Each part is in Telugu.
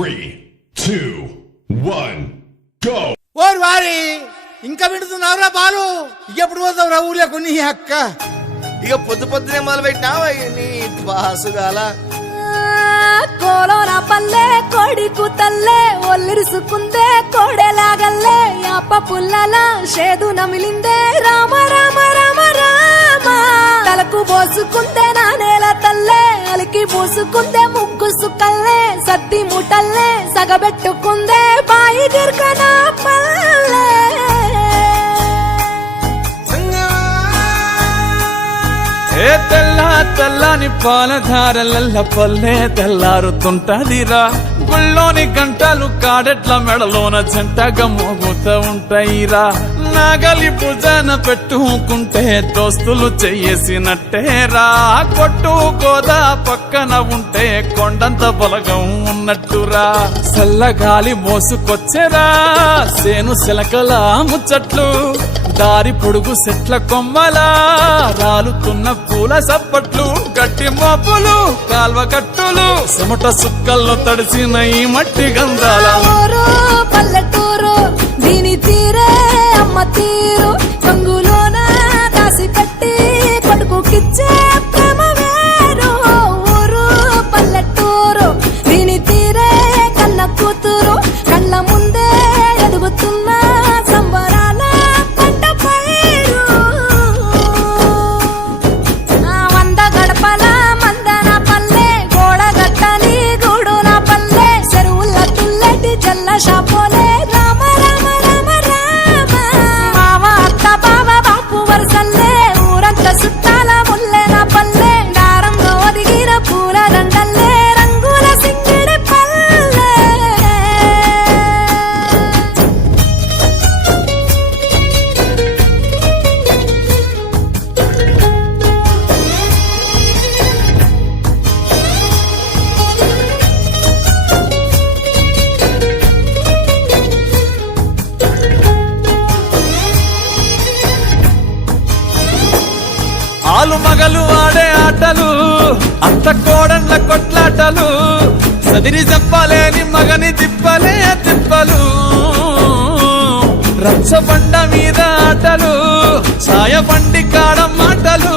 3, 2, 1, go! ఓరు వారి ఇంకా వింటున్నావురా బాలు ఎప్పుడు పోతావురా ఊర్లో కొన్ని అక్క ఇక పొద్దునే మొదలు పెట్టినావా నీ బాసుగాల కోలోన పల్లె కొడికు తల్లే ఒల్లిరుసుకుందే కోడెలాగల్లే యాప పుల్లల షేదు నమిలిందే రామ రామ రామ రామ తలకు పోసుకుందే నా నేల తల్లే అలికి పూసుకుందే ముగ్గు సుక్కల్లే సద్ది ముటల్లే సగబెట్టుకుందే బాయి గిర్కన పల్లె ఏ తెల్ల తెల్లని పాలధారలల్ల పల్లె తెల్లారుతుంటదిరా గుళ్ళోని గంటలు కాడెట్ల మెడలోన జంటగా మోగుతూ ఉంటాయిరా నాగలి భుజాన పెట్టుకుంటే దోస్తులు చెయ్యేసినట్టేరా కొట్టు గోదా పక్కన ఉంటే కొండంత బలగం ఉన్నట్టురా చల్లగాలి మోసుకొచ్చేరా సేను శిలకల ముచ్చట్లు దారి పొడుగు చెట్ల కొమ్మలా రాలుతున్న పూల సప్పట్లు గట్టి మోపులు కాల్వ కట్టులు చెమట సుక్కల్లో తడిసిన ఈ మట్టి గంధాల పల్లెటూరు దీని తీరే అమ్మ తీరు కంగులోన దాసి కట్టి కొడుకుకిచ్చే ప్రేమ వేరు ఊరు పల్లెటూరు దీని తీరే కన్న కూతురు కళ్ళ ముందే ఎదుగుతున్న సంబరాల పంట పైరు వంద గడపల మందన పల్లె గోడ గట్టని గూడు నా పల్లె చెరువుల తుల్లటి జల్ల షాపోలే రామ రామ రామ రామ మామ అత్త బావ బాపు వరసల్లే ఊరంత సుట్టాల ముల్లె నా పల్లె దారంలో ఒదిగిన పూల దండల్లే రంగుల సింగిడి పల్లె ఆలు మగలు ఆడే ఆటలు అంత కోడన్ల కొట్లాటలు సదిరి చెప్పలేని మగని తిప్పలే తిప్పలు రచ్చబండ మీద ఆటలు సాయబండి కాడ మాటలు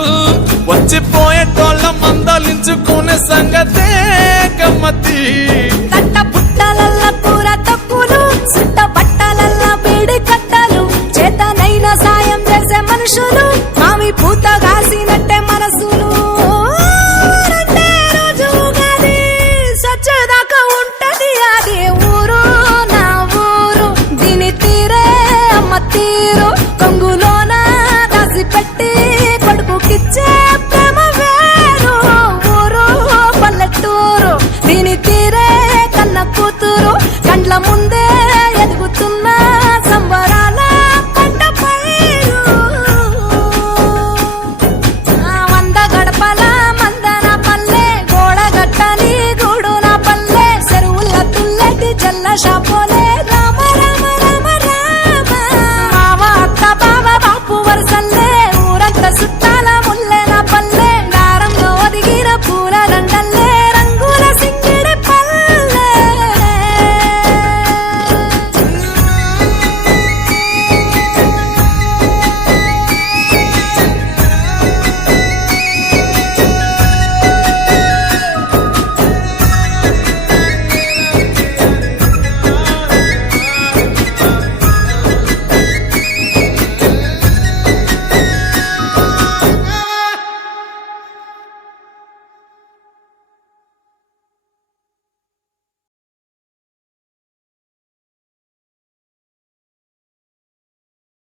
వచ్చిపోయేటోళ్ళ మందలించుకునే సంగతే గమ్మతి